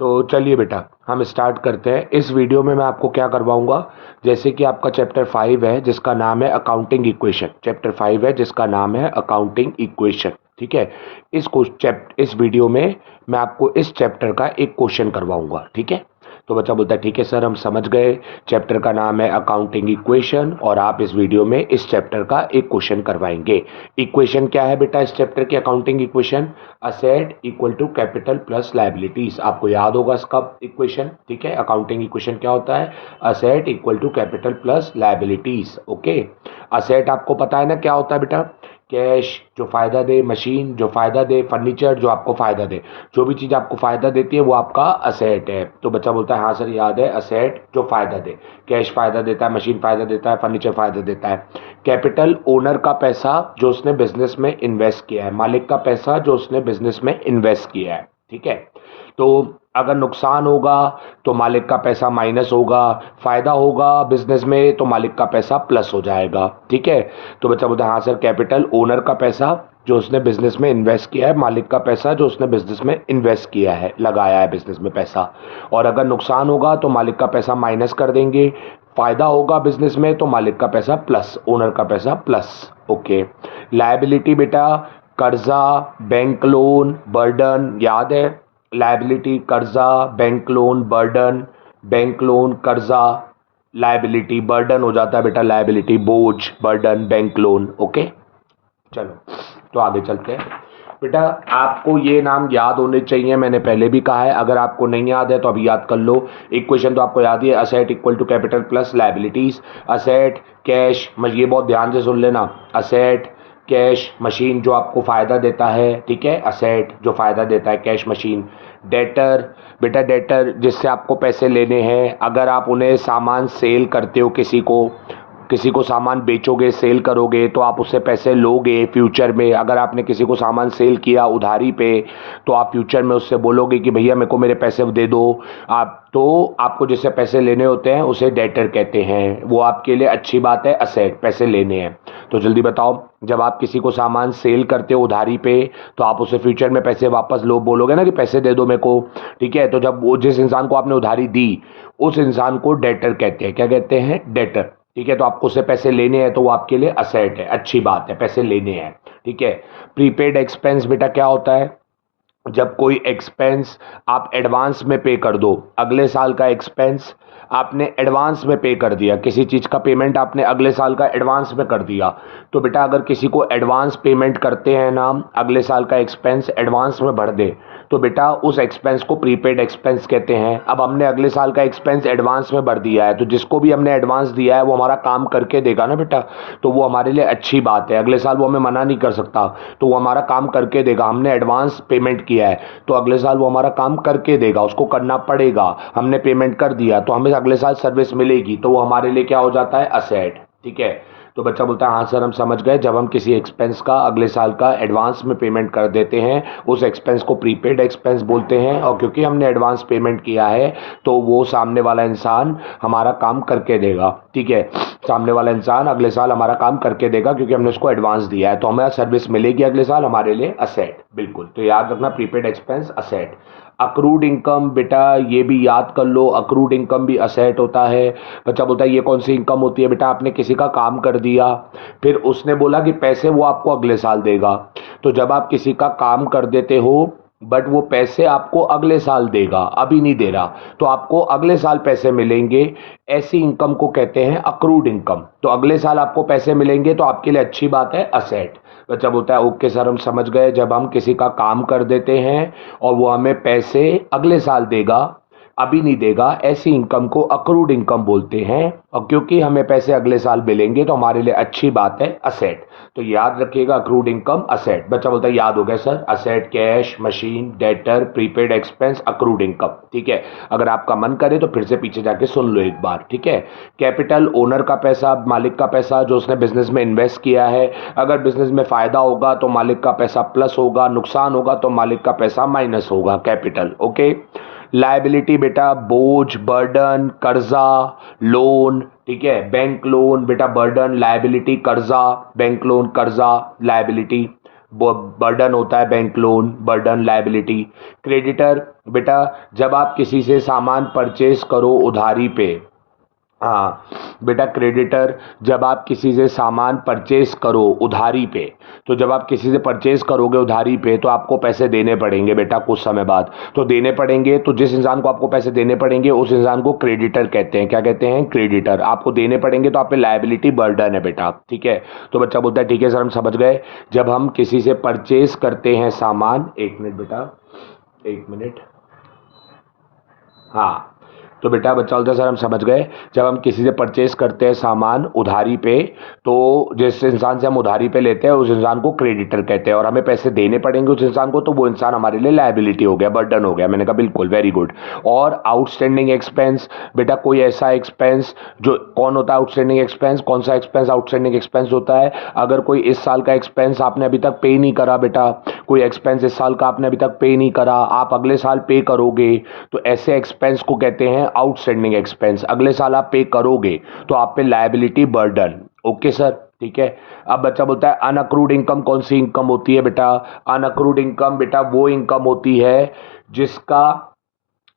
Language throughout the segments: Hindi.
तो चलिए बेटा हम स्टार्ट करते हैं। इस वीडियो में मैं आपको क्या करवाऊंगा, जैसे कि आपका चैप्टर 5 है जिसका नाम है अकाउंटिंग इक्वेशन। चैप्टर 5 है जिसका नाम है अकाउंटिंग इक्वेशन, ठीक है। इस वीडियो में मैं आपको इस चैप्टर का एक क्वेश्चन करवाऊंगा, ठीक है। तो बच्चा बोलता है ठीक है सर हम समझ गए, चैप्टर का नाम है अकाउंटिंग इक्वेशन और आप इस वीडियो में इस चैप्टर का एक क्वेश्चन करवाएंगे। इक्वेशन क्या है बेटा इस चैप्टर की accounting equation? Asset equal to capital plus liabilities. आपको याद होगा इसका इक्वेशन, ठीक है। अकाउंटिंग इक्वेशन क्या होता है? Asset equal to capital plus liabilities, okay. Asset आपको पता है ना क्या होता है बेटा? कैश जो फायदा दे, मशीन जो फायदा दे, फर्नीचर जो आपको फायदा दे, जो भी चीज़ आपको फायदा देती है वो आपका असेट है। तो बच्चा बोलता है हाँ सर याद है, असेट जो फायदा दे, कैश फायदा देता है, मशीन फायदा देता है, फर्नीचर फायदा देता है। कैपिटल ओनर का पैसा जो उसने बिजनेस में इन्वेस्ट किया है, मालिक का पैसा जो उसने बिजनेस में इन्वेस्ट किया है, ठीक है। तो अगर नुकसान होगा तो मालिक का पैसा माइनस होगा, फायदा होगा बिजनेस में तो मालिक का पैसा प्लस हो जाएगा, ठीक है। तो बच्चा बोलता है हाँ सर, कैपिटल ओनर का पैसा जो उसने बिजनेस में इन्वेस्ट किया है, मालिक का पैसा जो उसने बिजनेस में इन्वेस्ट किया है, लगाया है बिजनेस में पैसा। और अगर नुकसान होगा तो मालिक का पैसा माइनस कर देंगे, फायदा होगा बिजनेस में तो मालिक का पैसा प्लस, ओनर का पैसा प्लस, ओके। लायबिलिटी बेटा कर्जा, बैंक लोन, बर्डन, याद है? लायबिलिटी कर्जा, bank loan, burden, bank loan, कर्जा, लायबिलिटी, बर्डन हो जाता है बेटा लायबिलिटी, बोझ, बर्डन, बैंक लोन, ओके। चलो तो आगे चलते हैं बेटा। आपको ये नाम याद होने चाहिए, मैंने पहले भी कहा है, अगर आपको नहीं याद है तो अभी याद कर लो। इक्वेशन तो आपको याद ही है, asset equal to capital plus liabilities. Asset cash, ये बहुत ध्यान से सुन लेना, असेट कैश मशीन जो आपको फ़ायदा देता है, ठीक है, असेट जो फ़ायदा देता है, कैश मशीन। डेटर बेटा, डेटर जिससे आपको पैसे लेने हैं, अगर आप उन्हें सामान सेल करते हो, किसी को सामान बेचोगे, सेल करोगे तो आप उससे पैसे लोगे फ्यूचर में। अगर आपने किसी को सामान सेल किया उधारी पे तो आप फ्यूचर में उससे बोलोगे कि भैया मेरे को मेरे पैसे दे दो। आप तो आपको जिससे पैसे लेने होते हैं उसे डेटर कहते हैं, वो आपके लिए अच्छी बात है, असेट पैसे लेने हैं। तो जल्दी बताओ, जब आप किसी को सामान सेल करते हो उधारी पे तो आप उसे फ्यूचर में पैसे वापस लो, बोलोगे ना कि पैसे दे दो मेरे को, ठीक है। तो जब वो जिस इंसान को आपने उधारी दी उस इंसान को डेटर कहते हैं, क्या कहते हैं? डेटर, ठीक है। तो आपको उससे पैसे लेने हैं तो वो आपके लिए असेट है, अच्छी बात है, पैसे लेने हैं, ठीक है। प्रीपेड एक्सपेंस बेटा क्या होता है? जब कोई एक्सपेंस आप एडवांस में पे कर दो, अगले साल का एक्सपेंस आपने एडवांस में पे कर दिया, किसी चीज़ का पेमेंट आपने अगले साल का एडवांस में कर दिया। तो बेटा अगर किसी को एडवांस पेमेंट करते हैं ना, अगले साल का एक्सपेंस एडवांस में भर दे तो बेटा उस एक्सपेंस को प्रीपेड एक्सपेंस कहते हैं। अब हमने अगले साल का एक्सपेंस एडवांस में भर दिया है तो जिसको भी हमने एडवांस दिया है वो हमारा काम करके देगा ना बेटा, तो वो हमारे लिए अच्छी बात है, अगले साल वो हमें मना नहीं कर सकता, तो वो हमारा काम करके देगा। हमने एडवांस पेमेंट किया है तो अगले साल वो हमारा काम करके देगा, उसको करना पड़ेगा। हमने पेमेंट कर दिया तो हमें अगले साल सर्विस मिलेगी, तो वो हमारे लिए क्या हो जाता है? असेट, ठीक है। तो बच्चा बोलता है हाँ सर हम समझ गए, जब हम किसी एक्सपेंस का अगले साल का एडवांस में पेमेंट कर देते हैं उस एक्सपेंस को प्रीपेड एक्सपेंस बोलते हैं। और क्योंकि हमने एडवांस पेमेंट किया है तो वो सामने वाला इंसान हमारा काम करके देगा, ठीक है। सामने वाला इंसान अगले साल हमारा काम करके देगा क्योंकि हमने उसको एडवांस दिया है, तो हमें सर्विस मिलेगी अगले साल, हमारे लिए असेट, बिल्कुल। तो याद रखना prepaid expense asset. Accrued income बेटा ये भी याद कर लो, अक्रूड इनकम भी असेट होता है। बच्चा बोलता है ये कौन सी इनकम होती है? बेटा आपने किसी का काम कर दिया, फिर उसने बोला कि पैसे वो आपको अगले साल देगा। तो जब आप किसी का काम कर देते हो बट वो पैसे आपको अगले साल देगा, अभी नहीं दे रहा, तो आपको अगले साल पैसे मिलेंगे, ऐसी इनकम को कहते हैं अक्रूड इनकम। तो अगले साल आपको पैसे मिलेंगे तो आपके लिए अच्छी बात है, असेट। बच्चा बोलता है ओके सर हम समझ गए, जब हम किसी का काम कर देते हैं और वो हमें पैसे अगले साल देगा, अभी नहीं देगा, ऐसी इनकम को अक्रूड इनकम बोलते हैं। और क्योंकि हमें पैसे अगले साल मिलेंगे तो हमारे लिए अच्छी बात है, असेट। तो याद रखिएगा अक्रूड इनकम असेट। बच्चा बोलता है याद हो गया sir, asset cash machine debtor prepaid expense accrued income, ठीक है। अगर आपका मन करे तो फिर से पीछे जाके सुन लो एक बार, ठीक है। कैपिटल ओनर का पैसा, मालिक का पैसा जो उसने बिजनेस में इन्वेस्ट किया है, अगर बिजनेस में फायदा होगा तो मालिक का पैसा प्लस होगा, नुकसान होगा तो मालिक का पैसा माइनस होगा, कैपिटल, ओके। लायबिलिटी बेटा बोझ, बर्डन, कर्जा, लोन, ठीक है। बैंक लोन बेटा बर्डन, लायबिलिटी कर्जा, बैंक लोन कर्जा, लायबिलिटी। बर्डन होता है bank loan, burden liability. Creditor बेटा जब आप किसी से सामान परचेज करो उधारी पे, हाँ बेटा क्रेडिटर जब आप किसी से सामान परचेज करो उधारी पे, तो जब आप किसी से परचेज करोगे उधारी पे तो आपको पैसे देने पड़ेंगे बेटा कुछ समय बाद, तो देने पड़ेंगे, तो जिस इंसान को आपको पैसे देने पड़ेंगे उस इंसान को क्रेडिटर कहते हैं। क्या कहते हैं? क्रेडिटर। आपको देने पड़ेंगे तो आप पे लायबिलिटी बर्डन है बेटा, ठीक है। तो बच्चा बोलता है ठीक है सर हम समझ गए, जब हम किसी से परचेज करते हैं सामान, एक मिनट बेटा, एक मिनट, हाँ तो बेटा बच्चा बोलता है सर हम समझ गए, जब हम किसी से परचेस करते हैं सामान उधारी पे, तो जिस इंसान से हम उधारी पे लेते हैं उस इंसान को क्रेडिटर कहते हैं, और हमें पैसे देने पड़ेंगे उस इंसान को, तो वो इंसान हमारे लिए लायबिलिटी हो गया, बर्डन हो गया। मैंने कहा बिल्कुल, वेरी गुड। और आउटस्टैंडिंग एक्सपेंस बेटा कोई ऐसा एक्सपेंस जो, कौन होता है आउटस्टैंडिंग एक्सपेंस? कौन सा एक्सपेंस आउटस्टैंडिंग एक्सपेंस होता है? अगर कोई इस साल का एक्सपेंस आपने अभी तक पे नहीं करा बेटा, कोई एक्सपेंस इस साल का आपने अभी तक पे नहीं करा, आप अगले साल पे करोगे, तो ऐसे एक्सपेंस को कहते हैं आउटस्टैंडिंग एक्सपेंस। अगले साल आप पे करोगे तो आप पे लायबिलिटी बर्डन। ओके सर, ठीक है। अब बच्चा बोलता है अनअक्रूड इनकम कौन सी इनकम होती है बेटा? अनअक्रूड इनकम बेटा वो इनकम होती है जिसका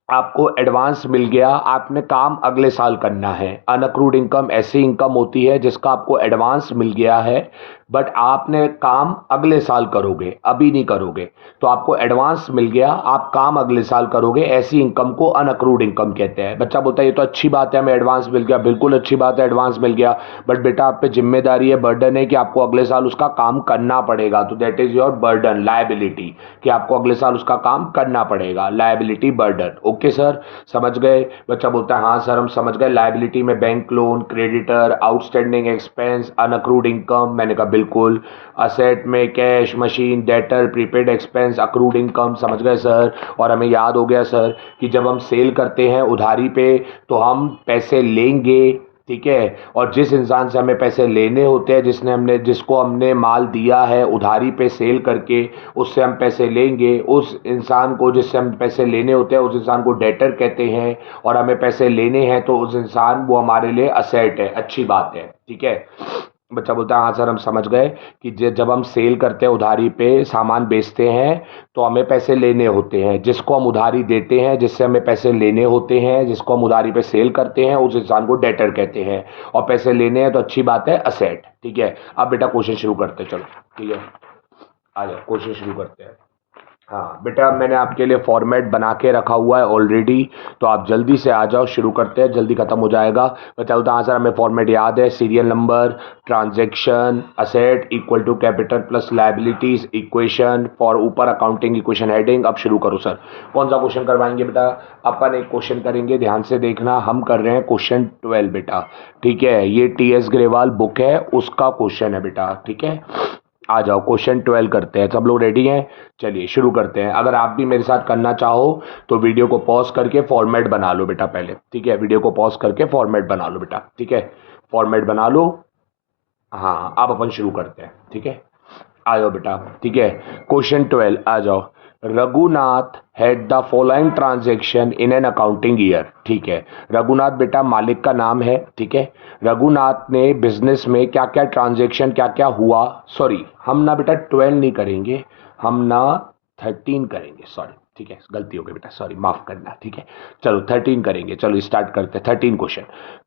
आपको एडवांस मिल गया, आपने काम अगले साल करना है। अनअक्रूड इनकम ऐसी इनकम होती है जिसका आपको एडवांस मिल गया है, बट आपने काम अगले साल करोगे, अभी नहीं करोगे, तो आपको एडवांस मिल गया, आप काम अगले साल करोगे, ऐसी इनकम को अनअक्रूड इनकम कहते हैं। बच्चा बोलता है ये तो अच्छी बात है, हमें एडवांस मिल गया। बिल्कुल अच्छी बात है, एडवांस मिल गया, बट बेटा आप पे जिम्मेदारी है, बर्डन है कि आपको अगले साल उसका काम करना पड़ेगा, तो that is your burden, liability, कि आपको अगले साल उसका काम करना पड़ेगा, लायबिलिटी बर्डन। ओके सर, समझ गए? बच्चा बोलता है हाँ सर हम समझ गए। लायबिलिटी में bank loan, creditor, outstanding expense, unaccrued income. मैंने कहा बिल्कुल। असेट में cash, machine, debtor, prepaid expense, accrued income. समझ गए सर? और हमें याद हो गया सर कि जब हम सेल करते हैं उधारी पे तो हम पैसे लेंगे, ठीक है, और जिस इंसान से हमें पैसे लेने होते हैं, जिसको हमने माल दिया है उधारी पे सेल करके, उससे हम पैसे लेंगे, उस इंसान को जिससे हम पैसे लेने होते हैं उस इंसान को डेटर कहते हैं, और हमें पैसे लेने हैं तो उस इंसान वो हमारे लिए असेट है। अच्छी बात है, ठीक है। बच्चा बोलता है हाँ सर हम समझ गए कि जब हम सेल करते हैं उधारी पे, सामान बेचते हैं, तो हमें पैसे लेने होते हैं, जिसको हम उधारी देते हैं, जिससे हमें पैसे लेने होते हैं, जिसको हम उधारी पे सेल करते हैं, उस इंसान को डेटर कहते हैं, और पैसे लेने हैं तो अच्छी बात है, असेट, ठीक है। अब बेटा क्वेश्चन शुरू करते हैं, चलो ठीक है, आ जाओ क्वेश्चन शुरू करते हैं। हाँ बेटा मैंने आपके लिए फॉर्मेट बना के रखा हुआ है ऑलरेडी, तो आप जल्दी से आ जाओ, शुरू करते हैं, जल्दी खत्म हो जाएगा। बच्चा बोलता हाँ सर हमें फॉर्मेट याद है, serial number, transaction, asset equal to capital plus liabilities, equation for ऊपर अकाउंटिंग इक्वेशन हेडिंग। अब शुरू करो सर, कौन सा क्वेश्चन करवाएंगे बेटा? अपन एक क्वेश्चन करेंगे, ध्यान से देखना, हम कर रहे हैं क्वेश्चन 12 बेटा, ठीक है। ये TS ग्रेवाल बुक है, उसका क्वेश्चन है बेटा, ठीक है। आ जाओ क्वेश्चन 12 करते हैं, सब लोग रेडी हैं? चलिए शुरू करते हैं। अगर आप भी मेरे साथ करना चाहो तो वीडियो को पॉज करके फॉर्मेट बना लो बेटा पहले, ठीक है। वीडियो को पॉज करके फॉर्मेट बना लो बेटा, ठीक है, फॉर्मेट बना लो। हाँ अब अपन शुरू करते हैं, ठीक है। आ जाओ बेटा, ठीक है। क्वेश्चन 12 आ जाओ। Raghunath had the following transaction in an accounting year, ठीक है। रघुनाथ बेटा मालिक का नाम है, ठीक है। रघुनाथ ने बिजनेस में क्या क्या ट्रांजेक्शन, क्या क्या हुआ, सॉरी हम ना बेटा 12 नहीं करेंगे, हम ना 13 करेंगे, सॉरी, ठीक है, गलती हो गई बेटा, सॉरी माफ करना, ठीक है। चलो 13 करेंगे, चलो स्टार्ट करते हैं। 13 question,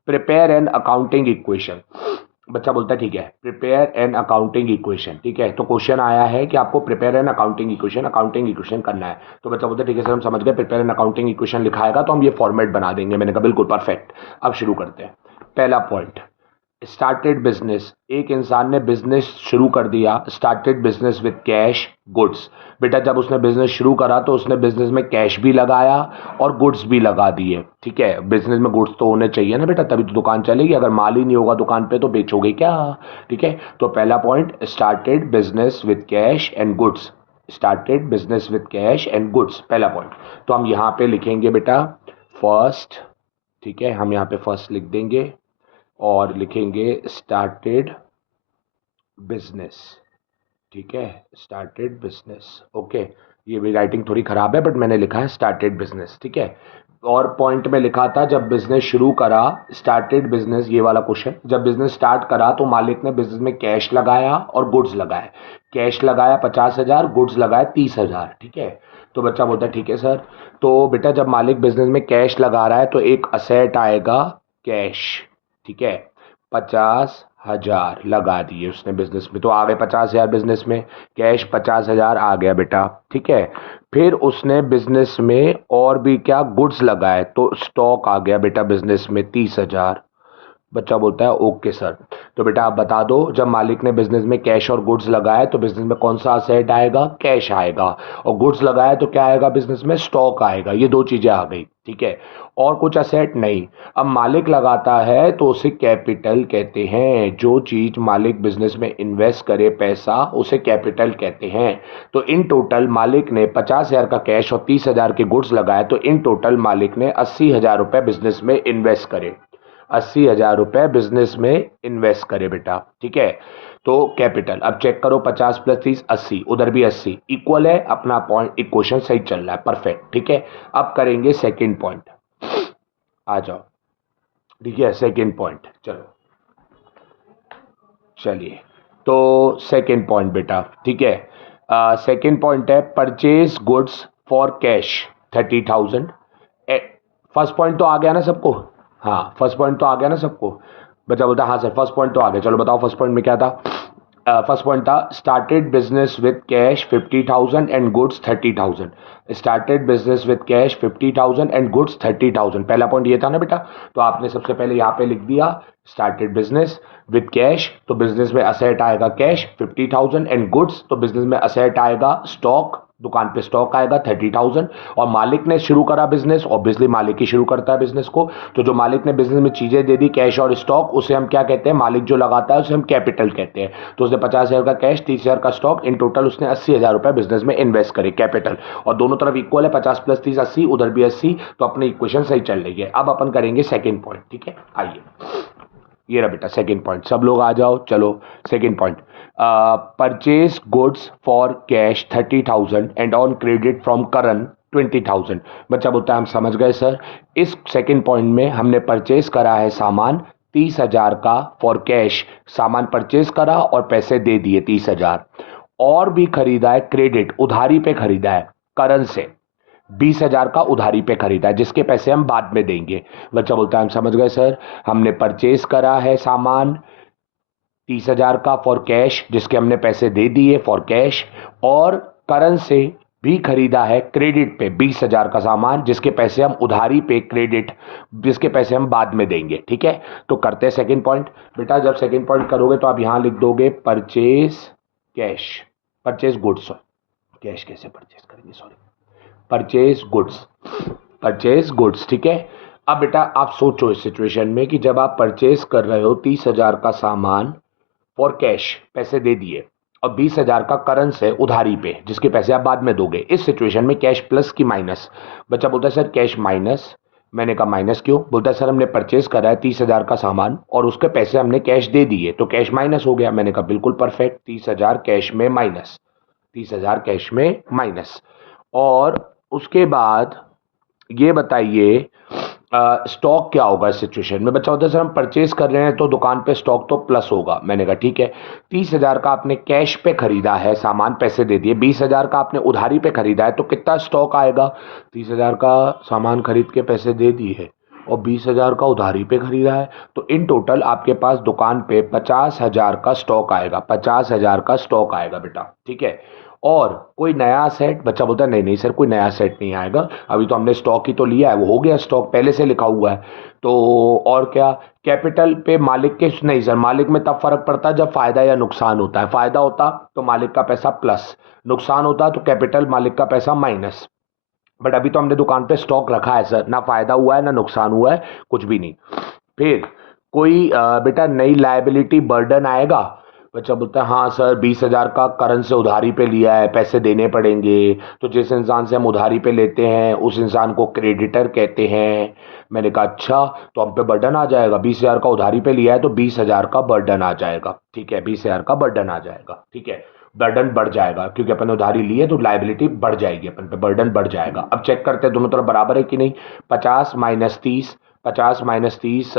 prepare an accounting equation. बच्चा बोलता है ठीक है, प्रिपेयर एन अकाउंटिंग इक्वेशन, ठीक है। तो क्वेश्चन आया है कि आपको प्रिपेयर एन अकाउंटिंग इक्वेशन करना है। तो बच्चा बोलता है ठीक है सर हम समझ गए, प्रिपेयर एन अकाउंटिंग इक्वेशन लिखाएगा तो हम ये फॉर्मेट बना देंगे। मैंने कहा बिल्कुल परफेक्ट। अब शुरू करते हैं। पहला पॉइंट, स्टार्टेड बिजनेस, एक इंसान ने बिजनेस शुरू कर दिया, started business with cash goods. बेटा जब उसने बिजनेस शुरू करा तो उसने बिजनेस में कैश भी लगाया और गुड्स भी लगा दिए, ठीक है। बिजनेस में गुड्स तो होने चाहिए ना बेटा, तभी तो दुकान चलेगी, अगर माल ही नहीं होगा दुकान पे तो बेचोगे क्या, ठीक है। तो पहला point, started business with cash and goods, started business with cash and goods, पहला पॉइंट। तो हम यहाँ पे लिखेंगे बेटा फर्स्ट, ठीक है, हम यहाँ पे फर्स्ट लिख देंगे और लिखेंगे स्टार्टेड बिजनेस, ठीक है, स्टार्टेड बिजनेस, ओके। ये भी राइटिंग थोड़ी खराब है बट मैंने लिखा है स्टार्टेड बिजनेस, ठीक है। और पॉइंट में लिखा था जब बिजनेस शुरू करा, स्टार्टेड बिजनेस, ये वाला क्वेश्चन, जब बिजनेस स्टार्ट करा तो मालिक ने बिजनेस में कैश लगाया और गुड्स लगाए। कैश लगाया 50,000, गुड्स लगाया 30,000, ठीक है। तो बच्चा बोलता है ठीक है सर। तो बेटा जब मालिक बिजनेस में कैश लगा रहा है तो एक असेट आएगा कैश, ठीक है। 50,000 लगा दिए उसने बिजनेस में, तो आ गए 50,000 बिजनेस में, कैश 50,000 आ गया बेटा, ठीक है। फिर उसने बिजनेस में और भी क्या गुड्स लगाए, तो स्टॉक आ गया बेटा बिजनेस में 30,000। बच्चा बोलता है ओके सर। तो बेटा आप बता दो, जब मालिक ने बिजनेस में कैश और गुड्स लगाए तो बिजनेस में कौन सा असेट आएगा, कैश आएगा, और गुड्स लगाया तो क्या आएगा बिजनेस में, स्टॉक आएगा। ये दो चीजें आ गई, ठीक है। और कुछ असेट नहीं। अब मालिक लगाता है तो उसे कैपिटल कहते हैं। जो चीज मालिक बिजनेस में इन्वेस्ट करे पैसा, उसे कैपिटल कहते हैं। तो इन टोटल मालिक ने 50,000 का कैश और 30,000 के गुड्स लगाए, तो इन टोटल मालिक ने 80,000 रुपए बिजनेस में इन्वेस्ट करे। 80,000 रुपए बिजनेस में इन्वेस्ट करे बेटा, ठीक है। तो कैपिटल, अब चेक करो 50 प्लस 30 80, उधर भी 80 इक्वल है। अपना पॉइंट इक्वेशन सही चल रहा है, परफेक्ट, ठीक है। अब करेंगे सेकंड पॉइंट, आ जाओ, ठीक है। सेकंड पॉइंट, चलो चलिए। तो सेकंड पॉइंट बेटा, ठीक है। सेकंड पॉइंट है purchase goods for cash 30,000। First point तो आ गया ना सबको, हाँ फर्स्ट पॉइंट तो आ गया ना सबको। बच्चा बोलता है हाँ सर फर्स्ट पॉइंट तो आ गया। चलो बताओ फर्स्ट पॉइंट में क्या था। फर्स्ट पॉइंट था started business with cash 50,000 and goods 30,000। Started business with cash 50,000 and goods 30,000, पहला पॉइंट ये था ना बेटा। तो आपने सबसे पहले यहाँ पे लिख दिया स्टार्टेड बिजनेस विद कैश, तो बिजनेस में असेट आएगा कैश 50,000 एंड गुड्स, तो बिजनेस में असेट आएगा स्टॉक, दुकान पे स्टॉक आएगा 30,000। और मालिक ने शुरू करा बिजनेस, ऑब्वियसली मालिक ही शुरू करता है बिजनेस को। तो जो मालिक ने बिजनेस में चीजें दे दी कैश और स्टॉक, उसे हम क्या कहते हैं, मालिक जो लगाता है उसे हम कैपिटल कहते हैं। तो उसने 50,000 का कैश 30,000 का स्टॉक, इन टोटल उसने 80,000 रुपए बिजनेस में इन्वेस्ट करे, कैपिटल। और दोनों तरफ इक्वल है, 50 प्लस 30 80, उधर भी 80। तो अपनी इक्वेशन सही चल रही है। अब अपन करेंगे सेकेंड पॉइंट, ठीक है। आइए ये रहा बेटा सेकेंड पॉइंट, सब लोग आ जाओ। चलो second point, purchase goods for cash 30,000 and on credit from Karan 20,000। बच्चा बोलता है हम समझ गए सर। इस सेकेंड पॉइंट में हमने परचेज करा है सामान 30,000 का फॉर कैश, सामान परचेज करा और पैसे दे दिए 30,000। और भी खरीदा है क्रेडिट, उधारी पे खरीदा है करण से 20,000 का उधारी पे खरीदा है, जिसके पैसे हम बाद में देंगे। बच्चा बोलता है हम समझ गए सर। हमने परचेज करा है सामान 30,000 का फॉर कैश, जिसके हमने पैसे दे दिए फॉर कैश, और करण से भी खरीदा है क्रेडिट पे 20,000 का सामान, जिसके पैसे हम उधारी पे क्रेडिट, जिसके पैसे हम बाद में देंगे, ठीक है। तो करते हैं सेकंड पॉइंट। बेटा जब सेकंड पॉइंट करोगे तो आप यहां लिख दोगे purchase cash, purchase goods, cash कैसे परचेज करेंगे, sorry, purchase goods, purchase goods, ठीक है। अब बेटा आप सोचो इस सिचुएशन में कि जब आप परचेज कर रहे हो 30,000 का सामान फॉर कैश, पैसे दे दिए, और 20,000 का करंट है उधारी पे, जिसके पैसे आप बाद में दोगे। इस सिचुएशन में कैश प्लस की माइनस। बच्चा बोलता है सर कैश माइनस। मैंने कहा माइनस क्यों? बोलता है सर हमने परचेज करा है 30,000 का सामान और उसके पैसे हमने कैश दे दिए, तो कैश माइनस हो गया। मैंने कहा बिल्कुल परफेक्ट, 30,000 कैश में माइनस, 30,000 कैश में माइनस। और उसके बाद ये बताइए स्टॉक क्या होगा इस सिचुएशन में। बच्चा होता है सर हम परचेज कर रहे हैं तो दुकान पे स्टॉक तो प्लस होगा। मैंने कहा ठीक है, 30,000 का आपने कैश पे खरीदा है सामान, पैसे दे दिए, 20,000 का आपने उधारी पे खरीदा है, तो कितना स्टॉक आएगा? 30,000 का सामान खरीद के पैसे दे दिए और 20,000 का उधारी पे खरीदा है, तो इन टोटल आपके पास दुकान पे 50,000 का स्टॉक आएगा, 50,000 का स्टॉक आएगा बेटा, ठीक है। और कोई नया सेट? बच्चा बोलता है नहीं नहीं सर कोई नया सेट नहीं आएगा, अभी तो हमने स्टॉक ही तो लिया है, वो हो गया स्टॉक पहले से लिखा हुआ है। तो और क्या? कैपिटल पे मालिक के नहीं सर, मालिक में तब फर्क पड़ता है जब फायदा या नुकसान होता है। फायदा होता तो मालिक का पैसा प्लस, नुकसान होता तो कैपिटल मालिक का पैसा माइनस। बट अभी तो हमने दुकान पे स्टॉक रखा है सर, ना फायदा हुआ है ना नुकसान हुआ है, कुछ भी नहीं। फिर कोई बेटा नई लायबिलिटी बर्डन आएगा? बच्चा बोलता है हाँ सर 20,000 का करंट से उधारी पे लिया है, पैसे देने पड़ेंगे, तो जिस इंसान से हम उधारी पे लेते हैं उस इंसान को क्रेडिटर कहते हैं। मैंने कहा अच्छा, तो हम पे बर्डन आ जाएगा, 20,000 का उधारी पे लिया है तो 20,000 का बर्डन आ जाएगा, ठीक है, 20,000 का बर्डन आ जाएगा, ठीक है। बर्डन बढ़ जाएगा क्योंकि अपन ने उधारी ली है तो लायबिलिटी बढ़ जाएगी, अपन पे बर्डन बढ़ जाएगा। अब चेक करते हैं दोनों तरफ बराबर है कि नहीं। 50 माइनस 30 50 माइनस 30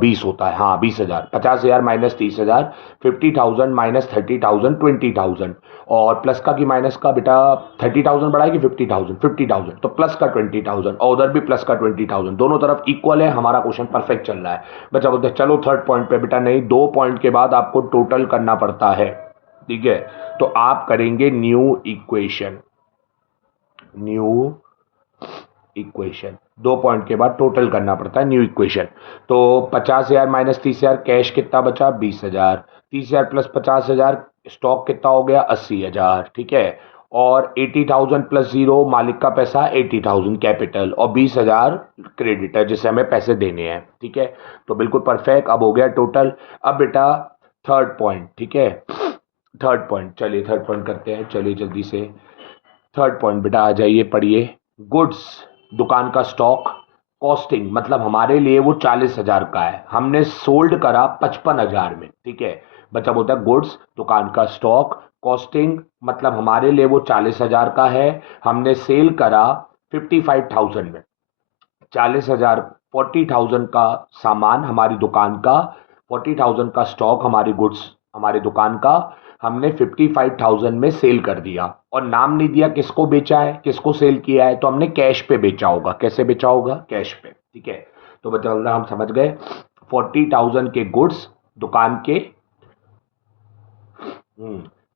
20 होता है, हाँ 20,000। 50,000 माइनस 30,000, 50,000 माइनस 30,000, 20,000। और प्लस का कि माइनस का बेटा, 30,000 बढ़ाएगी 50,000, 50,000 तो प्लस का 20,000 और उधर भी प्लस का 20,000, दोनों तरफ इक्वल है। हमारा क्वेश्चन परफेक्ट चल रहा है। बच्चा बोलते हैं चलो थर्ड पॉइंट पे। बेटा नहीं, 2 पॉइंट के बाद आपको टोटल करना पड़ता है, ठीक है। तो आप करेंगे new equation, new equation. 2 point के बाद टोटल करना पड़ता है, न्यू इक्वेशन। तो 50,000 माइनस 30,000, कैश कितना बचा 20,000, 30,000 प्लस 50,000, स्टॉक कितना हो गया 80,000, ठीक है। और 80,000 प्लस 0 मालिक का पैसा 80,000 कैपिटल, और 20,000 क्रेडिटर जिसे हमें पैसे देने हैं, ठीक है। तो बिल्कुल परफेक्ट, अब हो गया टोटल। अब बेटा थर्ड पॉइंट, ठीक है, थर्ड पॉइंट, चलिए थर्ड पॉइंट करते हैं, चलिए जल्दी से। थर्ड पॉइंट बेटा आ जाइए, पढ़िए। गुड्स, दुकान का स्टॉक, कॉस्टिंग मतलब हमारे लिए वो 40,000 का है, हमने सोल्ड करा 55,000 में, ठीक है। बच्चा बोलता है गुड्स, दुकान का स्टॉक, कॉस्टिंग मतलब हमारे लिए वो 40,000 का है, हमने सेल करा 55,000 में। 40,000, 40,000 का सामान हमारी दुकान का, 40,000 का स्टॉक हमारी गुड्स हमारी दुकान का, हमने 55,000 में सेल कर दिया। और नाम नहीं दिया किसको बेचा है, किसको सेल किया है, तो हमने कैश पे बेचा होगा। कैसे बेचा होगा, कैश पे, ठीक है। तो बच्चा हम समझ गए, 40,000 के गुड्स दुकान के,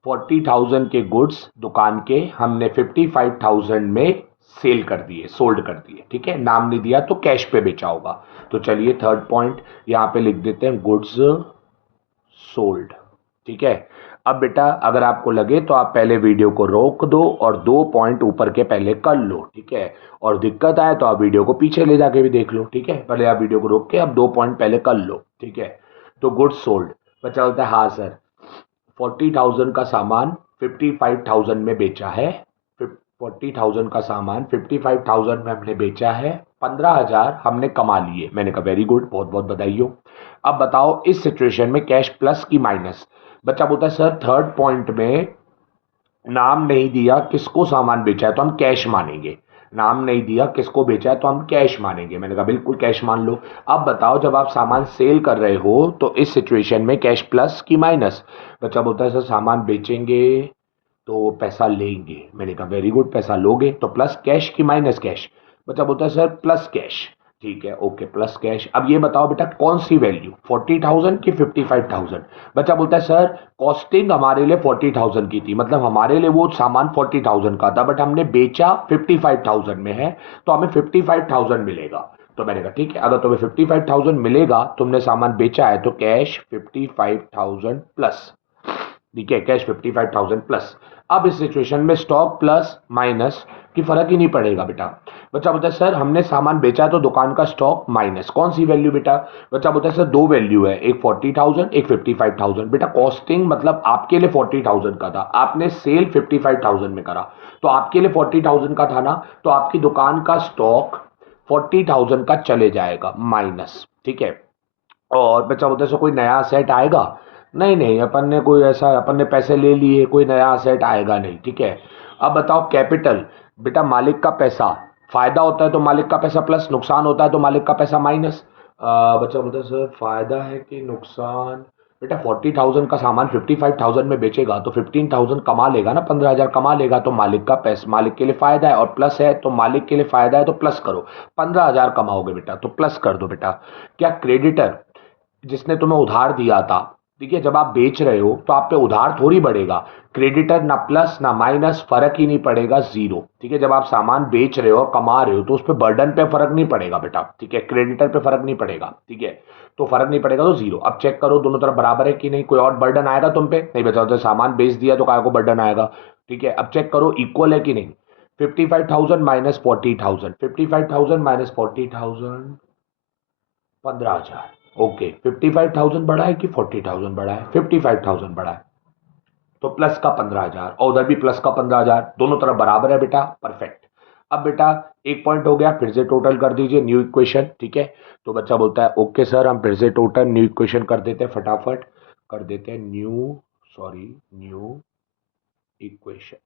40,000 के गुड्स दुकान के हमने 55,000 में सेल कर दिए, सोल्ड कर दिए, ठीक है। नाम नहीं दिया तो कैश पे बेचा होगा। तो चलिए थर्ड पॉइंट यहाँ पे लिख देते हैं, गुड्स सोल्ड, ठीक है। अब बेटा अगर आपको लगे तो आप पहले वीडियो को रोक दो और 2 पॉइंट ऊपर के पहले कर लो, ठीक है। और दिक्कत आए तो आप वीडियो को पीछे ले जाके भी देख लो, ठीक है। पहले आप वीडियो को रोक के अब 2 पॉइंट पहले कर लो, ठीक है। तो गुड्स सोल्ड, बच्चा बोलता है हाँ सर, 40,000 का सामान 55,000 में बेचा है। 40,000 का सामान 55,000 में हमने बेचा है, 15,000 हमने कमा लिए। मैंने कहा वेरी गुड, बहुत बहुत बधाई हो। अब बताओ इस सिचुएशन में कैश प्लस की माइनस। बच्चा बोलता है सर थर्ड पॉइंट में नाम नहीं दिया किसको सामान बेचा है तो हम कैश मानेंगे, नाम नहीं दिया किसको बेचा है तो हम कैश मानेंगे। मैंने कहा बिल्कुल कैश मान लो। अब बताओ जब आप सामान सेल कर रहे हो तो इस सिचुएशन में कैश प्लस की माइनस। बच्चा बोलता है सर सामान बेचेंगे तो पैसा लेंगे। मैंने कहा वेरी गुड, पैसा लोगे तो प्लस कैश की माइनस कैश। बच्चा बोलता है सर प्लस कैश, ठीक है, ओके प्लस कैश। अब ये बताओ बेटा कौन सी वैल्यू, 40,000 की 55,000। बच्चा बोलता है सर कॉस्टिंग हमारे लिए 40,000 की थी, मतलब हमारे लिए वो सामान 40,000 का था, बट हमने बेचा 55,000 में है तो हमें 55,000 मिलेगा। तो मैंने कहा ठीक है, अगर तुम्हें 55,000 मिलेगा, तुमने सामान बेचा है तो कैश 55,000 प्लस, ठीक है, कैश 55,000 प्लस। अब इस सिचुएशन में स्टॉक प्लस माइनस की फर्क ही नहीं पड़ेगा बेटा। बच्चा बोलता है सर हमने सामान बेचा तो दुकान का स्टॉक माइनस कौन सी वैल्यू बेटा। बच्चा बोलता है सर दो वैल्यू है, एक 40,000 एक 55,000। बेटा कॉस्टिंग मतलब आपके लिए 40,000 का था, आपने सेल 55,000 में करा, तो आपके लिए 40,000 का था ना, तो आपकी दुकान का स्टॉक 40,000 का चले जाएगा माइनस, ठीक है। और बच्चा बोलता है सर कोई नया सेट आएगा, नहीं नहीं, अपन ने कोई ऐसा, अपन ने पैसे ले लिए, कोई नया सेट आएगा नहीं, ठीक है। अब बताओ कैपिटल, बेटा मालिक का पैसा, फायदा होता है तो मालिक का पैसा प्लस, नुकसान होता है तो मालिक का पैसा माइनस। बच्चा बोलता है सर फायदा है कि नुकसान। बेटा 40,000 का सामान 55,000 में बेचेगा तो 15,000 कमा लेगा ना, 15,000 कमा लेगा, तो मालिक का पैसा, मालिक के लिए फायदा है, और प्लस है तो मालिक के लिए फायदा है तो प्लस करो। 15,000 कमाओगे बेटा तो प्लस कर दो बेटा। क्या क्रेडिटर जिसने तुम्हें उधार दिया था, ठीक है, जब आप बेच रहे हो तो आप पे उधार थोड़ी बढ़ेगा, क्रेडिटर ना प्लस ना माइनस, फर्क ही नहीं पड़ेगा, जीरो, ठीक है। जब आप सामान बेच रहे हो और कमा रहे हो तो उस पर बर्डन पे फर्क नहीं पड़ेगा बेटा, ठीक है, क्रेडिटर पे फर्क नहीं पड़ेगा, ठीक है। तो फर्क नहीं पड़ेगा तो जीरो। अब चेक करो दोनों तरफ बराबर है कि नहीं, कोई और बर्डन आएगा तुम पे, नहीं बचा, तो सामान बेच दिया तो काय को बर्डन आएगा, ठीक है। अब चेक करो इक्वल है कि नहीं, 55,000 माइनस 40,000, 55,000 माइनस 40,000, 15,000, ओके। 55,000 बड़ा है कि 40,000 बड़ा है, 55,000 बड़ा है, तो प्लस का 15,000 और उधर भी प्लस का 15,000, दोनों तरफ बराबर है बेटा, परफेक्ट। अब बेटा एक पॉइंट हो गया, फिर से टोटल कर दीजिए न्यू इक्वेशन, ठीक है। तो बच्चा बोलता है ओके सर, हम फिर से टोटल न्यू इक्वेशन कर देते हैं, फटाफट कर देते हैं न्यू इक्वेशन।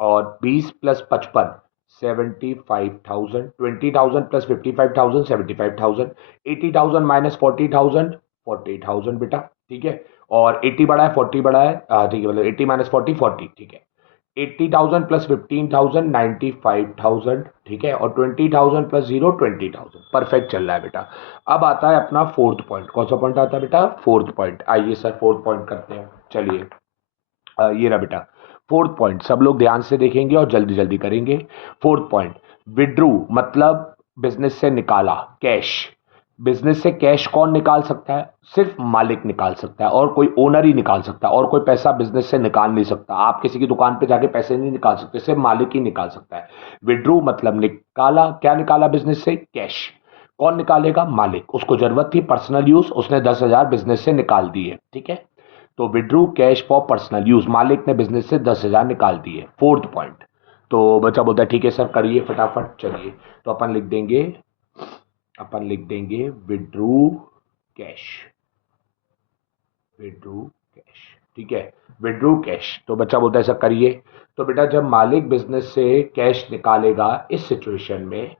और 20 प्लस 55 75,000, 20,000 प्लस 55,000 75,000, 80,000 माइनस 40,000 40,000 बेटा, ठीक है। और 80 बड़ा है 40 बड़ा है, ठीक है, मतलब 80 माइनस 40 40, ठीक है। 80,000 प्लस 15,000 95,000, ठीक है। और 20,000 प्लस 0 20,000, परफेक्ट चल रहा है बेटा। अब आता है अपना फोर्थ पॉइंट। कौन सा पॉइंट आता है बेटा? Fourth point. आइए सर फोर्थ पॉइंट करते हैं, चलिए। ये रहा बेटा फोर्थ पॉइंट, सब लोग ध्यान से देखेंगे और जल्दी जल्दी करेंगे। फोर्थ पॉइंट, विड्रू मतलब बिजनेस से निकाला कैश। बिजनेस से कैश कौन निकाल सकता है? सिर्फ मालिक निकाल सकता है, और कोई ओनर ही निकाल सकता है, और कोई पैसा बिजनेस से निकाल नहीं सकता। आप किसी की दुकान पे जाके पैसे नहीं निकाल सकते, सिर्फ मालिक ही निकाल सकता है। विड्रू मतलब निकाला, क्या निकाला बिजनेस से? कैश। कौन निकालेगा? मालिक। उसको जरूरत थी पर्सनल यूज, उसने 10,000 बिजनेस से निकाल दिए, ठीक है। तो withdrew cash for personal use, मालिक ने बिजनेस से 10,000 निकाल दिए, फोर्थ पॉइंट। तो बच्चा बोलता है ठीक है सर करिए फटाफट, चलिए। तो अपन लिख देंगे विड्रू कैश, विड्रू कैश, ठीक है, विड्रू कैश। तो बच्चा बोलता है सर करिए। तो बेटा जब मालिक बिजनेस से कैश निकालेगा, इस सिचुएशन में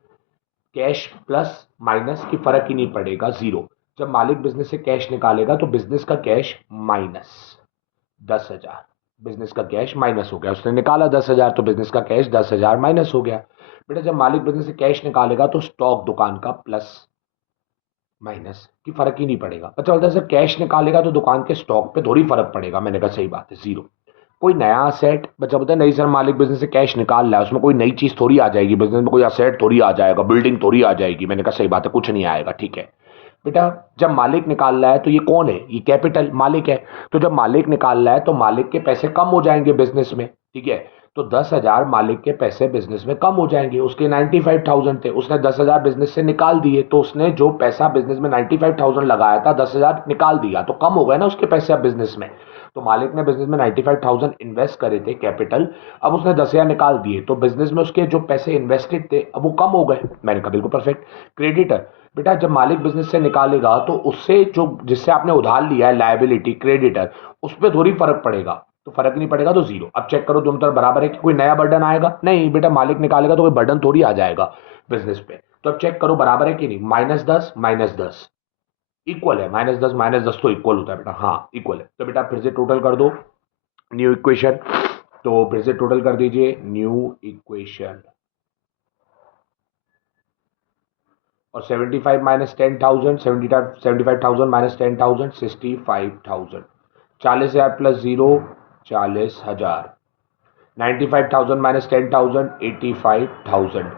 कैश प्लस माइनस की फर्क ही नहीं पड़ेगा, जीरो। जब मालिक बिजनेस से कैश निकालेगा तो बिजनेस का कैश माइनस 10,000, बिजनेस का कैश माइनस हो गया। उसने निकाला 10,000 तो बिजनेस का कैश 10,000 माइनस हो गया। बेटा जब मालिक बिजनेस से कैश निकालेगा तो स्टॉक दुकान का प्लस माइनस की फर्क ही नहीं पड़ेगा। अच्छा बोलता है सर कैश निकालेगा तो दुकान के स्टॉक पे थोड़ी फर्क पड़ेगा। मैंने कहा सही बात है, जीरो। कोई नया असेट, बच्चा बोलता है नहीं सर मालिक बिजनेस से कैश निकाल रहा है, उसमें कोई नई चीज थोड़ी आ जाएगी, बिजनेस में कोई असेट थोड़ी आ जाएगा, बिल्डिंग थोड़ी आ जाएगी। मैंने कहा सही बात है, कुछ नहीं आएगा, ठीक है। बेटा जब मालिक निकाल रहा है तो ये कौन है? ये कैपिटल, मालिक है। तो जब मालिक निकाल रहा है तो मालिक के पैसे कम हो जाएंगे बिजनेस में, ठीक है। तो 10,000 मालिक के पैसे बिजनेस में कम हो जाएंगे। उसके 95,000 थे, उसने 10,000 बिजनेस से निकाल दिए, तो उसने जो पैसा बिजनेस में 95,000 लगाया था 10,000 निकाल दिया, तो कम हो गए ना उसके पैसे अब बिजनेस में। तो मालिक ने बिजनेस में 95,000 इन्वेस्ट करे थे कैपिटल, अब उसने 10,000 निकाल दिए, तो बिजनेस में उसके जो पैसे इन्वेस्टेड थे अब वो कम हो गए। मैंने कहा बिल्कुल परफेक्ट। क्रेडिटर, बेटा जब मालिक बिजनेस से निकालेगा तो उससे जो जिससे आपने उधार लिया है लायबिलिटी क्रेडिटर, उस पर थोड़ी फर्क पड़ेगा, तो फर्क नहीं पड़ेगा तो जीरो। अब चेक करो दोनों तरफ बराबर है कि कोई नया बर्डन आएगा? नहीं बेटा, मालिक निकालेगा तो कोई बर्डन थोड़ी आ जाएगा बिजनेस पे। तो अब चेक करो बराबर है कि नहीं, -10 इक्वल है, -10 तो इक्वल होता है बेटा, हाँ इक्वल है। तो बेटा फिर से टोटल कर दो न्यू इक्वेशन, तो फिर से टोटल कर दीजिए न्यू इक्वेशन। और 75 माइनस 10,000, 75,000 माइनस 10,000 65,000, 40,000 प्लस 0 40,000, 95,000 माइनस 10,000 85,000,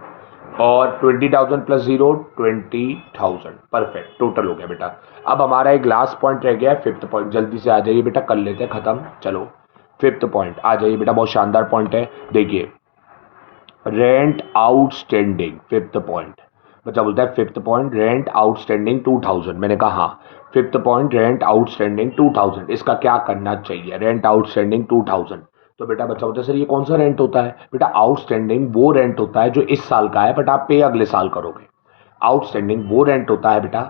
और 20,000 प्लस 0 20,000, परफेक्ट टोटल हो गया बेटा। अब हमारा एक लास्ट पॉइंट रह गया है, फिफ्थ पॉइंट। जल्दी से आ जाइए बेटा, कर लेते हैं खत्म, चलो। फिफ्थ पॉइंट आ जाइए बेटा, बहुत शानदार पॉइंट है, देखिए रेंट आउटस्टैंडिंग, फिफ्थ पॉइंट। बच्चा बोलता है फिफ्थ पॉइंट रेंट आउटस्टैंडिंग 2,000। मैंने कहा हाँ, फिफ्थ पॉइंट रेंट आउटस्टैंडिंग 2,000, इसका क्या करना चाहिए? Rent outstanding 2,000। तो बेटा बच्चा बोलता है सर ये कौन सा रेंट होता है? बेटा आउटस्टैंडिंग वो रेंट होता है जो इस साल का है बट आप पे अगले साल करोगे। आउटस्टैंडिंग वो रेंट होता है बेटा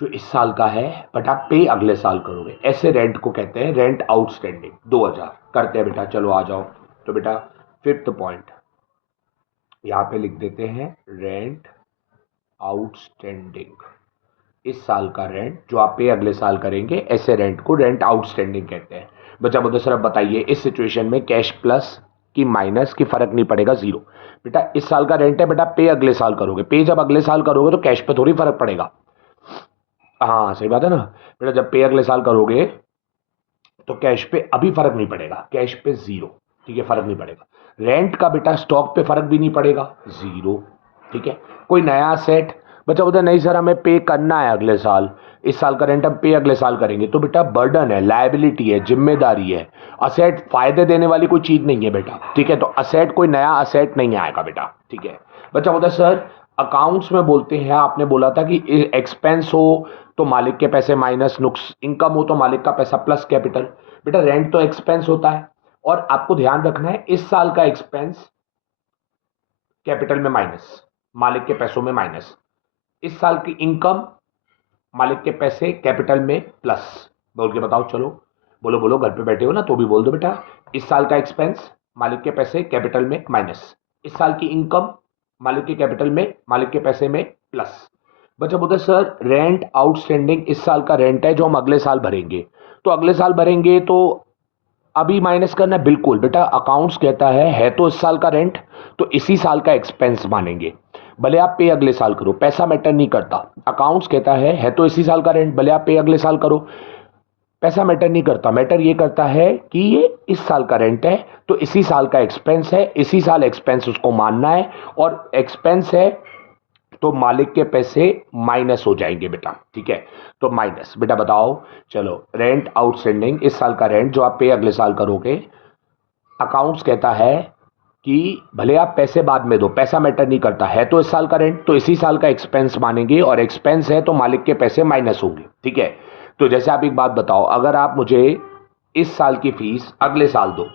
जो इस साल का है बट आप पे अगले साल करोगे, ऐसे रेंट को कहते हैं रेंट आउटस्टैंडिंग। 2,000 करते हैं बेटा, चलो आ जाओ। तो बेटा फिफ्थ पॉइंट यहाँ पे लिख देते हैं रेंट आउटस्टैंडिंग, इस साल का रेंट जो आप पे अगले साल करेंगे, ऐसे रेंट को रेंट आउटस्टैंडिंग कहते हैं। बच्चा बोलते सर अब बताइए इस सिचुएशन में कैश प्लस की माइनस की फर्क नहीं पड़ेगा, जीरो। बेटा इस साल का रेंट है, बेटा पे अगले साल करोगे, पे जब अगले साल करोगे तो कैश पे थोड़ी फर्क पड़ेगा। हाँ सही बात है ना बेटा, जब पे अगले साल करोगे तो कैश पे अभी फर्क नहीं पड़ेगा, कैश पे जीरो, ठीक है, फर्क नहीं पड़ेगा। रेंट का बेटा स्टॉक पे फर्क भी नहीं पड़ेगा, जीरो, ठीक है। कोई नया सेट, बच्चा बोलता है नहीं सर हमें पे करना है अगले साल, इस साल का रेंट हम पे अगले साल करेंगे, तो बेटा बर्डन है, लायबिलिटी है, जिम्मेदारी है। असेट फायदे देने वाली कोई चीज नहीं है बेटा, ठीक है। तो असेट कोई नया असेट नहीं आएगा बेटा, ठीक है। बच्चा बोलता है सर अकाउंट्स में बोलते हैं, आपने बोला था कि एक्सपेंस हो तो मालिक के पैसे माइनस नुक्स, इनकम हो तो मालिक का पैसा प्लस कैपिटल। बेटा रेंट तो एक्सपेंस होता है, और आपको ध्यान रखना है इस साल का एक्सपेंस कैपिटल में माइनस, मालिक के पैसों में माइनस। इस साल की इनकम मालिक के पैसे कैपिटल में प्लस। बोल के बताओ चलो, बोलो बोलो, घर पे बैठे हो ना तो भी बोल दो बेटा। इस साल का एक्सपेंस मालिक के पैसे कैपिटल में माइनस, इस साल की इनकम मालिक के कैपिटल में, मालिक के पैसे में प्लस। बच्चा बोलते सर रेंट आउटस्टैंडिंग इस साल का रेंट है जो हम अगले साल भरेंगे, तो अगले साल भरेंगे तो अभी माइनस करना है। बिल्कुल बेटा, अकाउंट्स कहता है तो इस साल का रेंट, तो इसी साल का एक्सपेंस मानेंगे, भले आप पे अगले साल करो, पैसा मैटर नहीं करता। अकाउंट्स कहता है तो इसी साल का रेंट, भले आप पे अगले साल करो, पैसा मैटर नहीं करता। मैटर ये करता है कि ये इस साल का रेंट है तो इसी साल का एक्सपेंस है, इसी साल एक्सपेंस उसको मानना है, और एक्सपेंस है तो मालिक के पैसे माइनस हो जाएंगे बेटा, ठीक है। तो माइनस, बेटा बताओ, चलो रेंट आउटस्टैंडिंग इस साल का रेंट जो आप पे अगले साल करोगे। अकाउंट्स कहता है कि भले आप पैसे बाद में दो, पैसा मैटर नहीं करता, है तो इस साल का रेंट तो इसी साल का एक्सपेंस मानेंगे, और एक्सपेंस है तो मालिक के पैसे माइनस होंगे, ठीक है। तो जैसे आप एक बात बताओ, अगर आप मुझे इस साल की फीस अगले साल दो,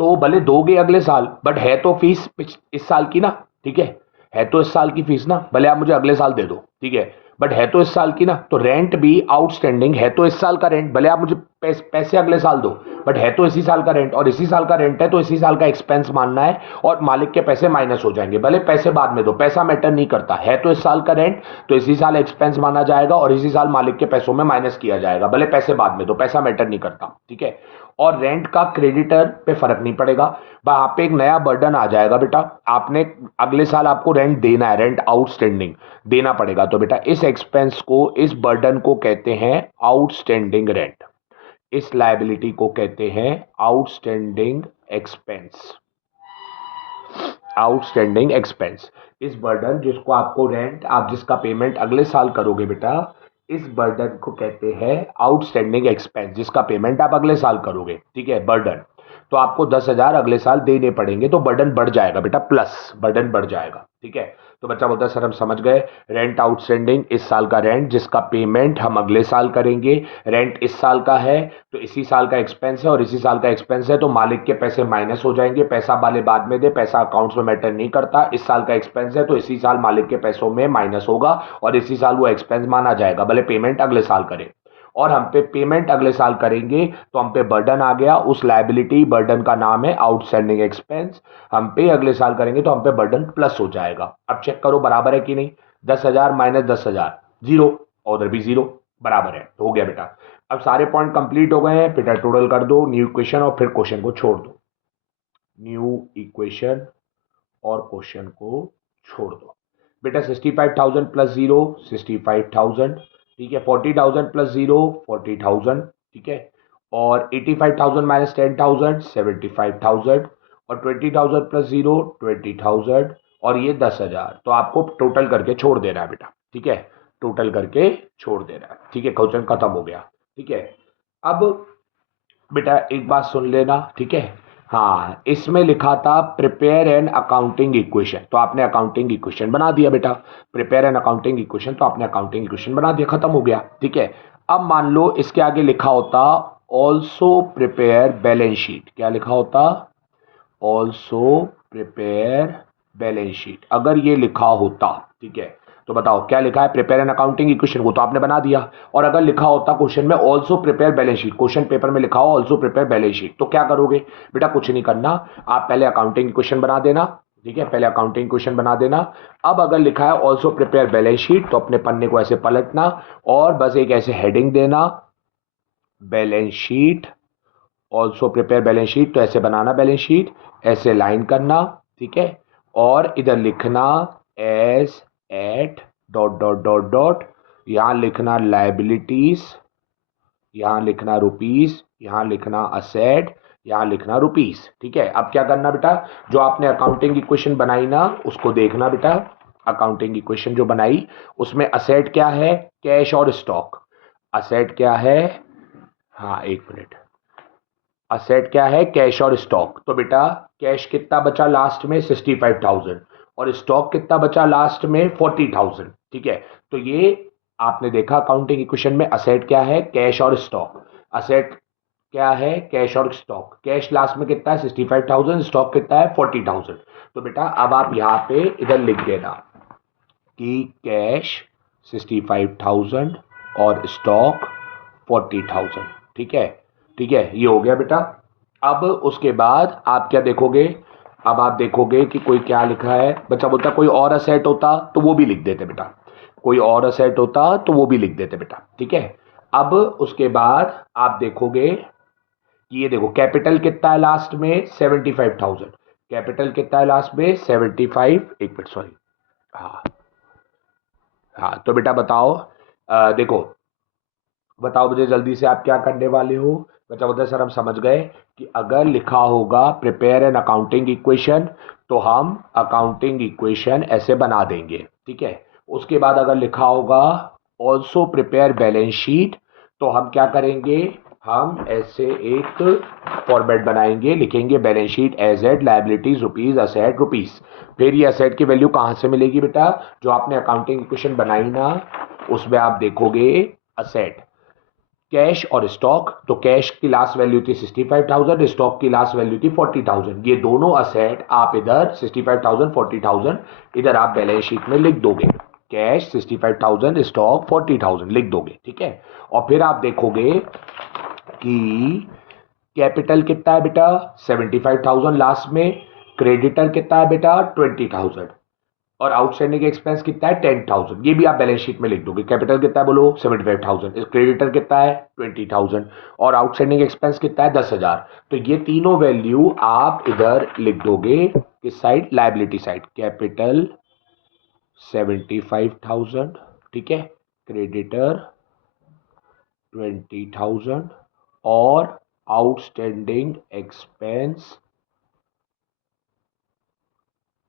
तो भले दोगे अगले साल, बट है तो फीस इस साल की ना, ठीक है तो इस साल की फीस ना, भले आप मुझे अगले साल दे दो, ठीक है, बट है तो इस साल की ना। तो रेंट भी आउटस्टैंडिंग है तो इस साल का रेंट, भले आप मुझे पैसे अगले साल दो, बट है तो इसी साल का रेंट, और इसी साल का रेंट है तो इसी साल का एक्सपेंस मानना है, और मालिक के पैसे माइनस हो जाएंगे, भले पैसे बाद में दो, पैसा मैटर नहीं करता, है तो इस साल का रेंट तो इसी साल एक्सपेंस माना जाएगा, और इसी साल मालिक के पैसों में माइनस किया जाएगा, भले पैसे बाद में दो, पैसा मैटर नहीं करता, ठीक है। और रेंट का क्रेडिटर पे फर्क नहीं पड़ेगा, वहां पे एक नया बर्डन आ जाएगा बेटा, आपने अगले साल आपको रेंट देना है, रेंट आउटस्टैंडिंग देना पड़ेगा, तो बेटा इस एक्सपेंस को, इस बर्डन को कहते हैं आउटस्टैंडिंग रेंट, इस लायबिलिटी को कहते हैं आउटस्टैंडिंग एक्सपेंस, आउटस्टैंडिंग एक्सपेंस। इस बर्डन जिसको आपको रेंट, आप जिसका पेमेंट अगले साल करोगे बेटा, इस बर्डन को कहते हैं आउटस्टैंडिंग एक्सपेंस, जिसका पेमेंट आप अगले साल करोगे, ठीक है, बर्डन। तो आपको 10,000 अगले साल देने पड़ेंगे, तो बर्डन बढ़ जाएगा बेटा, प्लस बर्डन बढ़ जाएगा, ठीक है। तो बच्चा बोलता है सर हम समझ गए, रेंट आउटस्टैंडिंग इस साल का रेंट जिसका पेमेंट हम अगले साल करेंगे, रेंट इस साल का है तो इसी साल का एक्सपेंस है, और इसी साल का एक्सपेंस है तो मालिक के पैसे माइनस हो जाएंगे, पैसा वाले बाद में दे, पैसा अकाउंट्स में मैटर नहीं करता, इस साल का एक्सपेंस है तो इसी साल मालिक के पैसों में माइनस होगा, और इसी साल वो एक्सपेंस माना जाएगा, भले पेमेंट अगले साल करे। और हम पे पेमेंट अगले साल करेंगे तो हम पे बर्डन आ गया, उस लायबिलिटी बर्डन का नाम है आउटस्टैंडिंग एक्सपेंस, हम पे अगले साल करेंगे तो हम पे बर्डन प्लस हो जाएगा। अब चेक करो बराबर है कि नहीं, 10,000 माइनस 10,000 जीरो, और उधर भी जीरो, बराबर है, तो हो गया बेटा। अब सारे पॉइंट कंप्लीट हो गए हैं बेटा, टोटल कर दो न्यू इक्वेशन और फिर क्वेश्चन को छोड़ दो, न्यू इक्वेशन और क्वेश्चन को छोड़ दो बेटा। 65,000 प्लस जीरो 65,000, ठीक है, 40,000 प्लस जीरो 40,000, ठीक है, और 85,000 माइनस 10,000 75,000, और 20,000 प्लस जीरो 20,000, और ये 10,000, तो आपको टोटल करके छोड़ देना है बेटा, ठीक है, टोटल करके छोड़ देना है, ठीक है, क्वेश्चन खत्म हो गया, ठीक है। अब बेटा एक बात सुन लेना, ठीक है, हाँ इसमें लिखा था प्रिपेयर एन अकाउंटिंग इक्वेशन, तो आपने अकाउंटिंग इक्वेशन बना दिया बेटा, प्रिपेयर एन अकाउंटिंग इक्वेशन, तो आपने अकाउंटिंग इक्वेशन बना दिया, खत्म हो गया, ठीक है। अब मान लो इसके आगे लिखा होता ऑल्सो प्रिपेयर बैलेंस शीट, क्या लिखा होता, ऑल्सो प्रिपेयर बैलेंस शीट, अगर ये लिखा होता, ठीक है, तो बताओ क्या लिखा है, प्रिपेयर एन अकाउंटिंग इक्वेशन, वो तो आपने बना दिया, और अगर लिखा होता क्वेश्चन में also prepare balance sheet, question paper में लिखा हो ऑल्सो प्रिपेयर बैलेंस शीट, तो क्या करोगे बेटा, कुछ नहीं करना, आप पहले अकाउंटिंग इक्वेशन बना देना, ठीक है, पहले अकाउंटिंग इक्वेशन बना देना। अब अगर लिखा है ऑल्सो प्रिपेयर बैलेंस शीट, तो अपने पन्ने को ऐसे पलटना और बस एक ऐसे हेडिंग देना, balance sheet, also prepare balance sheet, तो ऐसे बनाना बैलेंस शीट, ऐसे लाइन करना, ठीक है, और इधर लिखना as at dot dot dot dot, यहाँ लिखना लाइबिलिटीज, यहाँ लिखना रुपीज, यहाँ लिखना असेट, यहाँ लिखना रुपीज, ठीक है। अब क्या करना बेटा, जो आपने अकाउंटिंग इक्वेशन बनाई ना उसको देखना बेटा, अकाउंटिंग इक्वेशन जो बनाई उसमें असेट क्या है, कैश और स्टॉक, असेट क्या है, हाँ एक मिनट, असेट क्या है, कैश और स्टॉक, तो बेटा कैश कितना बचा लास्ट में 65,000, और स्टॉक कितना बचा लास्ट में 40,000, ठीक है। तो ये आपने देखा अकाउंटिंग इक्वेशन में असेट क्या है, कैश और स्टॉक, असेट क्या है, कैश और स्टॉक, कैश लास्ट में कितना है 65,000, स्टॉक कितना है 40,000, तो बेटा अब आप यहाँ पे इधर लिख देना कि कैश 65,000 और स्टॉक 40,000, ठीक है, ठीक है, ये हो गया बेटा। अब उसके बाद आप क्या देखोगे, अब आप देखोगे कि कोई क्या लिखा है, बच्चा बोलता कोई और असेट होता तो वो भी लिख देते बेटा, कोई और असेट होता तो वो भी लिख देते बेटा, ठीक है। अब उसके बाद आप देखोगे कि ये देखो कैपिटल कितना है लास्ट में 75,000, कैपिटल कितना है लास्ट में 75, एक मिनट सॉरी, हाँ हाँ, तो बेटा बताओ, देखो बताओ मुझे जल्दी से आप क्या करने वाले हो। बच्चा बोलते हैं सर हम समझ गए कि अगर लिखा होगा प्रिपेयर एन अकाउंटिंग इक्वेशन तो हम अकाउंटिंग इक्वेशन ऐसे बना देंगे, ठीक है। उसके बाद अगर लिखा होगा ऑल्सो प्रिपेयर बैलेंस शीट तो हम क्या करेंगे, हम ऐसे एक फॉर्मेट बनाएंगे, लिखेंगे balance sheet asset liabilities rupees asset rupees. फिर ये असेट की वैल्यू कहाँ से मिलेगी बेटा, जो आपने अकाउंटिंग इक्वेशन बनाई ना उसमें आप देखोगे असेट कैश और स्टॉक, तो कैश की लास्ट वैल्यू थी 65,000, स्टॉक की लास्ट वैल्यू थी 40,000। ये दोनों असेट आप इधर 65,000 40,000 इधर आप बैलेंस शीट में लिख दोगे, कैश 65,000 स्टॉक 40,000 लिख दोगे, ठीक है। और फिर आप देखोगे कि कैपिटल कितना है बेटा 75,000 लास्ट में, क्रेडिटर कितना है बेटा 20,000 और आउटस्टैंडिंग एक्सपेंस कितना है 10,000। ये भी आप बैलेंस शीट में लिख दोगे, कैपिटल कितना है बोलो 75,000, क्रेडिटर कितना है 20,000 और आउटस्टैंडिंग एक्सपेंस कितना है 10,000। तो ये तीनों वैल्यू आप इधर लिख दोगे किस साइड, लायबिलिटी साइड, कैपिटल 75,000, ठीक है, क्रेडिटर 20,000 और आउटस्टैंडिंग एक्सपेंस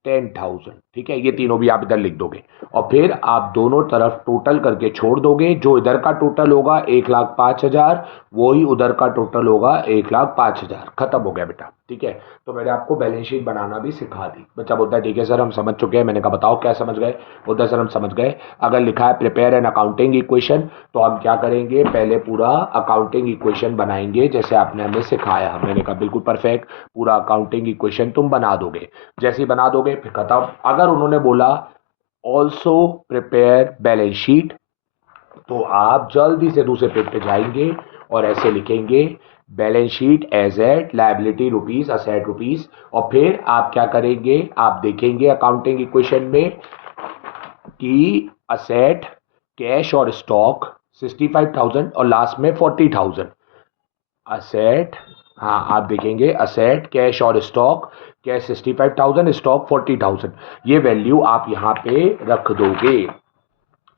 10,000, ठीक है। ये तीनों भी आप इधर लिख दोगे और फिर आप दोनों तरफ टोटल करके छोड़ दोगे, जो इधर का टोटल होगा 1,05,000 वही उधर का टोटल होगा 1,05,000, खत्म हो गया बेटा, ठीक है। तो मैंने आपको बैलेंस शीट बनाना भी सिखा दी। बच्चा बोलता है ठीक है सर हम समझ चुके हैं, मैंने कहा बताओ क्या समझ गए, बोलता है सर हम समझ गए, अगर लिखा है प्रिपेयर एन अकाउंटिंग इक्वेशन तो हम क्या करेंगे, पहले पूरा अकाउंटिंग इक्वेशन बनाएंगे जैसे आपने हमें सिखाया। मैंने कहा बिल्कुल परफेक्ट, पूरा अकाउंटिंग इक्वेशन तुम बना दोगे, जैसे ही बना दोगे फिर खत्म। अगर उन्होंने बोला ऑल्सो प्रिपेयर बैलेंस शीट तो आप जल्दी से दूसरे पेज पे जाएंगे और ऐसे लिखेंगे balance sheet asset liability rupees asset rupees और फिर आप क्या करेंगे, आप देखेंगे अकाउंटिंग इक्वेशन में कि असेट कैश और स्टॉक 65,000 और लास्ट में 40,000, असेट, हाँ आप देखेंगे असेट कैश और स्टॉक, कैश 65,000 स्टॉक 40,000, ये वैल्यू आप यहाँ पे रख दोगे,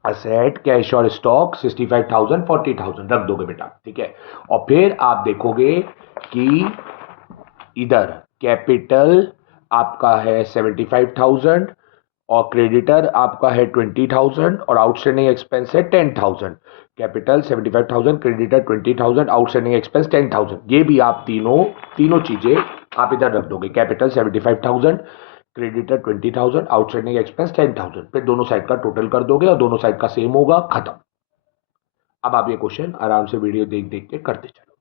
असेट कैश और स्टॉक 65,000 40,000 रख दोगे बेटा, ठीक है। और फिर आप देखोगे कि इधर कैपिटल आपका है 75,000 और क्रेडिटर आपका है 20,000 और आउटस्टैंडिंग एक्सपेंस है 10,000, कैपिटल 75,000 क्रेडिटर 20,000 आउटस्टैंडिंग एक्सपेंस 10,000। ये भी आप तीनों चीजें आप इधर रख दोगे, कैपिटल 75,000 क्रेडिटर 20,000 आउटस्टैंडिंग एक्सपेंस 10,000, फिर दोनों साइड का टोटल कर दोगे और दोनों साइड का सेम होगा, खत्म। अब आप ये क्वेश्चन आराम से वीडियो देख देख के करते चलो।